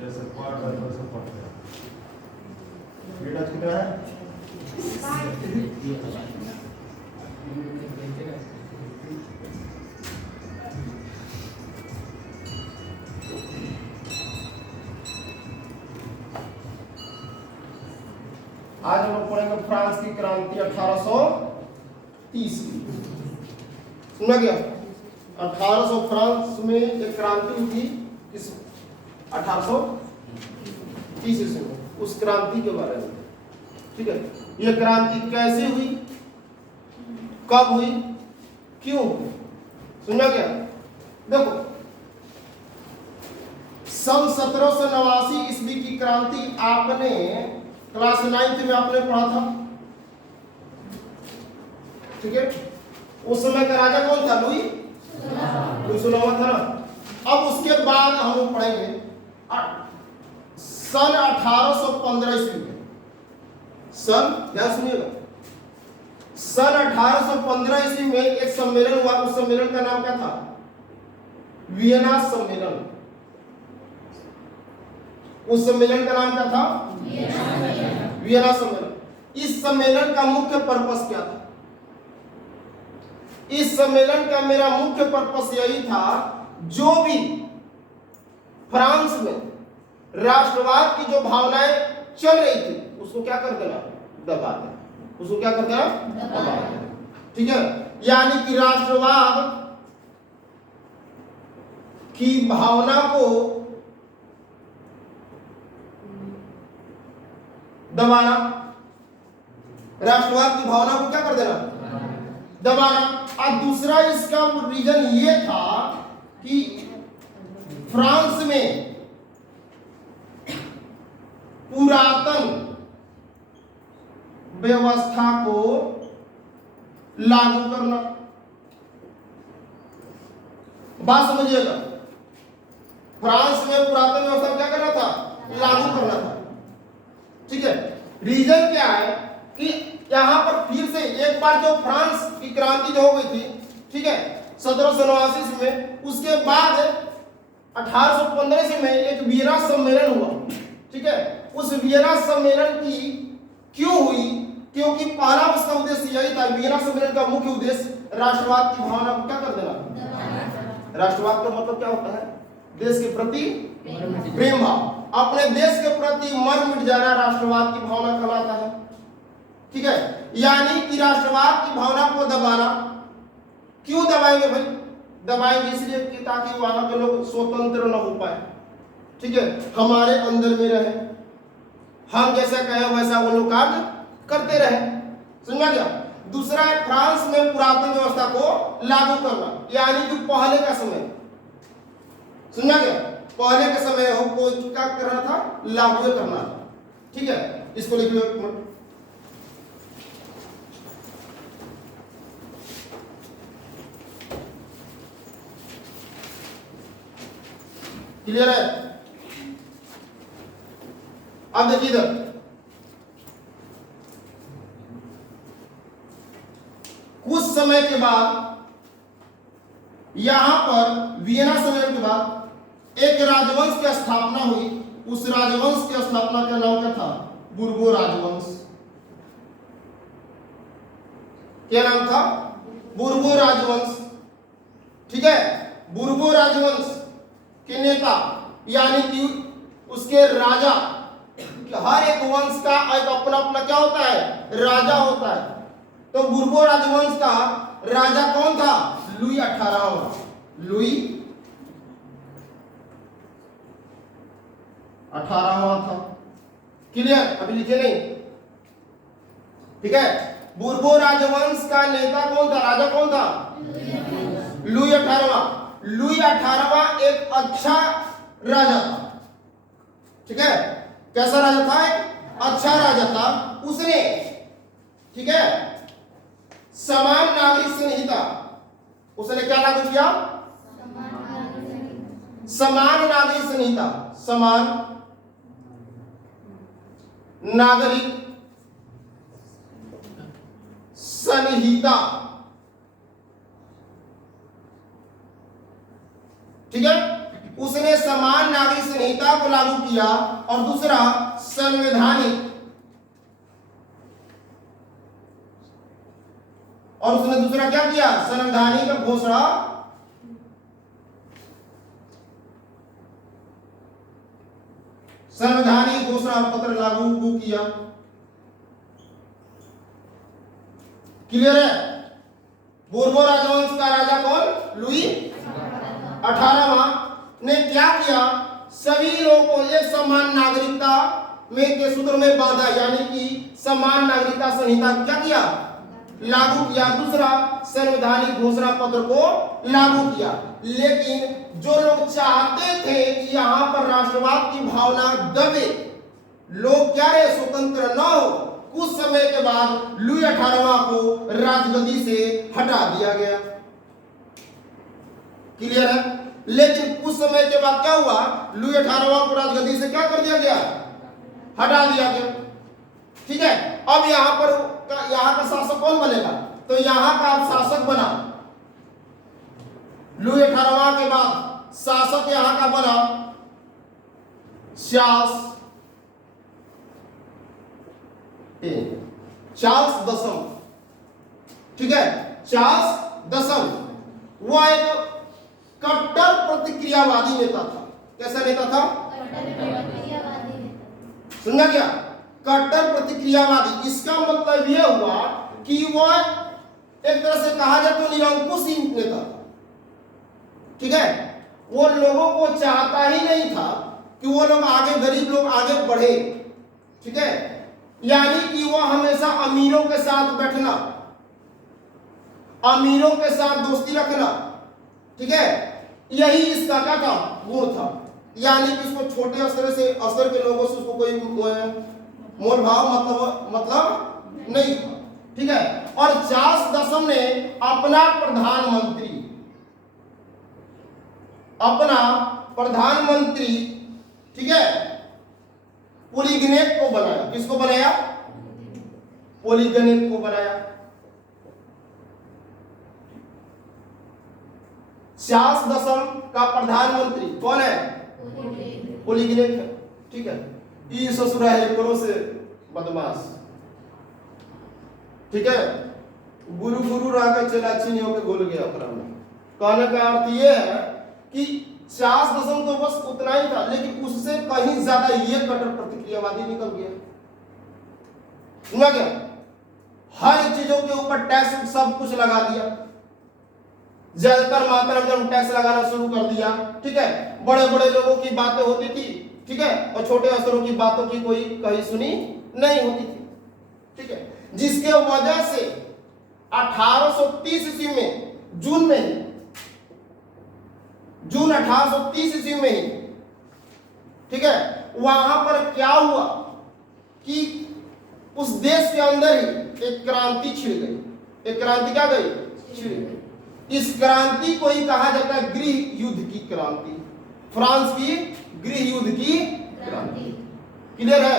जैसे पार्ट है वैसे पार्ट है। बेटा कितना है? आज हम लोग पढ़ेंगे फ्रांस की क्रांति 1830 की। सुना गया? 1800 फ्रांस में एक क्रांति हुई थी, किस 1830 ईस्वी में, उस क्रांति के बारे में। ठीक है, यह क्रांति कैसे हुई, कब हुई, क्यों हुई? सुना गया? देखो, सन 1789 ईस्वी की क्रांति आपने क्लास 9th में आपने पढ़ा था। ठीक है, उस समय का राजा कौन था? लुई 16वां था ना। अब उसके बाद हम लोग पढ़ेंगे सन 1815 ईस्वी में। सन, ध्यान सुनिएगा, सन 1815 ईस्वी में एक सम्मेलन हुआ। उस सम्मेलन का नाम क्या था? वियना सम्मेलन। उस सम्मेलन का नाम क्या था? वियना सम्मेलन। इस सम्मेलन का मुख्य पर्पस क्या था? इस सम्मेलन का मेरा मुख्य पर्पस यही था, जो भी फ्रांस में राष्ट्रवाद की जो भावनाएं चल रही थी उसको क्या कर देना? दबा देना। उसको क्या कर देना? दबा देना। ठीक है, यानी कि राष्ट्रवाद की भावना को दबाना, राष्ट्रवाद की भावना को क्या कर देना? दबाना। और दूसरा इसका रीजन ये था कि फ्रांस में पुरातन व्यवस्था को लागू करना। बात समझिएगा, फ्रांस में पुरातन व्यवस्था क्या करना था? लागू करना था। ठीक है, रीजन क्या है कि यहां पर फिर से एक बार जो फ्रांस की क्रांति जो हो गई थी, ठीक है, 1789 में, उसके बाद 1815 में एक वियना सम्मेलन हुआ। ठीक है, उस वियना सम्मेलन की क्यों हुई? क्योंकि पहला उसका उद्देश्य यही था, वियना सम्मेलन का मुख्य उद्देश्य राष्ट्रवाद की भावना को क्या कर देना? राष्ट्रवाद का मतलब क्या होता है? देश के प्रति प्रेम भाव। अपने देश के प्रति मर मिट जाना राष्ट्रवाद की भावना कहलाता है। ठीक है, यानी कि राष्ट्रवाद की भावना को दबाना। क्यों दबाएंगे भाई? दबाएंगे इसलिए कि ताकि वहां के लोग स्वतंत्र न हो पाए। ठीक है, हमारे अंदर में रहे, हम जैसा कहें वैसा वो लोग कार्य करते रहे। समझा गया? दूसरा है फ्रांस में पुरातन व्यवस्था को लागू करना, यानी कि पहले का समय। समझा गया? पहले के समय हो कोई क्या करना था? लागू करना था। ठीक है, इसको लिख लो एक मिनट। क्लियर है? अब देखिए इधर, कुछ समय के बाद यहां पर वियना सम्मेलन के बाद एक राजवंश की स्थापना हुई। उस राजवंश की स्थापना का नाम क्या था? बुर्बो राजवंश। क्या नाम था? बुर्बो राजवंश। ठीक है, बुर्बो राजवंश के नेता, यानी कि उसके राजा, हर एक वंश का एक अपना अपना क्या होता है? राजा होता है। तो बुर्बो राजवंश का राजा कौन था? लुई 18वां। लुई 18वां था। क्लियर? अभी लिखे नहीं? ठीक है, बुर्बो राजवंश का नेता कौन था? राजा कौन था? लुई 18वां। लुई 18वां एक अच्छा राजा था। ठीक है, कैसा राजा था? एक अच्छा राजा था। उसने, ठीक है, समान नागरिक संहिता, उसने क्या लागू किया? समान नागरिक संहिता। समान नागरिक संहिता। ठीक है, उसने समान नागरिक संहिता को लागू किया, और दूसरा संवैधानिक, और उसने दूसरा क्या किया, संवैधानिक घोषणा संवैधानिक घोषणा पत्र लागू किया। क्लियर है? बोर्बो राजवंश का राजा कौन? लुई 18वां ने क्या किया, सभी लोगों को एक समान नागरिकता में के सूत्र में बांधा, यानी कि समान नागरिकता संहिता को क्या किया, लागू किया। दूसरा संवैधानिक घोषणा पत्र को लागू किया। लेकिन जो लोग चाहते थे कि यहाँ पर राष्ट्रवाद की भावना दबे, लोग क्या रहे, स्वतंत्र न हो, कुछ समय के बाद लुई 18वां को राजगद्दी से हटा दिया गया। क्लियर है? लेकिन कुछ समय के बाद क्या हुआ, लुई 18वां को राजगद्दी से क्या कर दिया गया, हटा दिया गया। ठीक है? अब यहाँ पर यहाँ का शासक कौन बनेगा, तो यहाँ का अब शासक बना, लुई 18वां के बाद शासक यहाँ का बना चार्ल्स दसम। ठीक है? चार्ल्स दसम वह एक कट्टर प्रतिक्रियावादी नेता था। कैसा नेता था? सुनना क्या? कट्टर प्रतिक्रियावादी। इसका मतलब यह हुआ कि वह एक तरह से कहा जाए तो निरंकुश नेता था। ठीक है? वो लोगों को चाहता ही नहीं था कि वो लोग आगे, गरीब लोग आगे बढ़े। ठीक है? यानी कि वह हमेशा अमीरों के साथ बैठना, अमीरों के साथ दोस्ती रखना। ठीक है? यही इसका क्या था, गुण था। यानी कि इसको छोटे स्तर के लोगों से उसको कोई मोल भाव मतलब नहीं था। ठीक है? और चार्ल्स दसम ने अपना प्रधानमंत्री ठीक है, पोलीगनेट को बनाया। किसको बनाया? पोलीगनेट को बनाया। चार्ल्स दसम का प्रधानमंत्री कौन है? पोलीगनेट है। ठीक है? ये ससुरा है करो से बदमाश। ठीक है? गुरु रह के चला चीनी होकर घुल गया अपना में। कहने का अर्थ ये है कि चार्ल्स दसम तो बस उतना ही था, लेकिन उससे कहीं ज्यादा ये कट्टर प्रतिक्रियावादी निकल गया। सुना क्या? हर चीजों के ऊपर टैक्स सब कुछ लगा दिया, ज्यादातर मात्रा में जब टैक्स लगाना शुरू कर दिया। ठीक है? बड़े बड़े लोगों की बातें होती थी, ठीक है, और छोटे स्तरों की बातों की कोई कहीं सुनी नहीं होती थी। ठीक है? जिसके वजह से 1830 ईस्वी में जून 1830 ईस्वी में ही, ठीक है, वहां पर क्या हुआ कि उस देश के अंदर ही एक क्रांति छिड़ गई। एक क्रांति क्या गई? छिड़ गई। इस क्रांति को ही कहा जाता है गृह युद्ध की क्रांति। फ्रांस की गृह युद्ध की क्रांति। क्लियर है?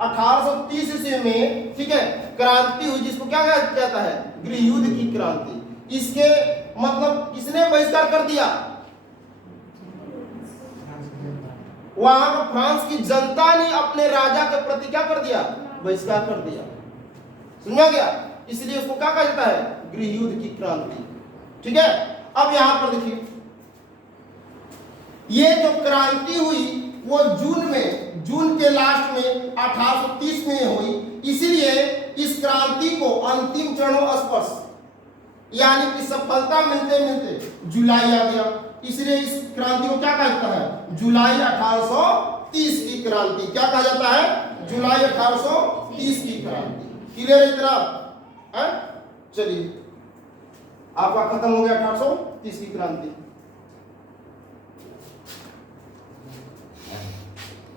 1830 ईस्वी में, ठीक है, क्रांति हुई, जिसको क्या कहा जाता है? गृह युद्ध की क्रांति। इसके मतलब किसने बहिष्कार कर दिया? वहां पर फ्रांस की जनता ने अपने राजा के प्रति क्या कर दिया? बहिष्कार कर दिया। सुना गया? इसलिए उसको क्या कहा जाता है? गृह युद्ध की क्रांति। ठीक है? अब यहां पर देखिए, ये जो क्रांति हुई वो जून के लास्ट में 1830 में हुई। इसलिए इस क्रांति को अंतिम चरणों यानी कि सफलता मिलते मिलते जुलाई आ गया। इसलिए इस क्रांति को क्या कहा जाता है? जुलाई 1830 की क्रांति। क्या कहा जाता है? जुलाई 1830 की क्रांति। क्लियर है इतना? चलिए, आपका खत्म हो गया 1830 की क्रांति।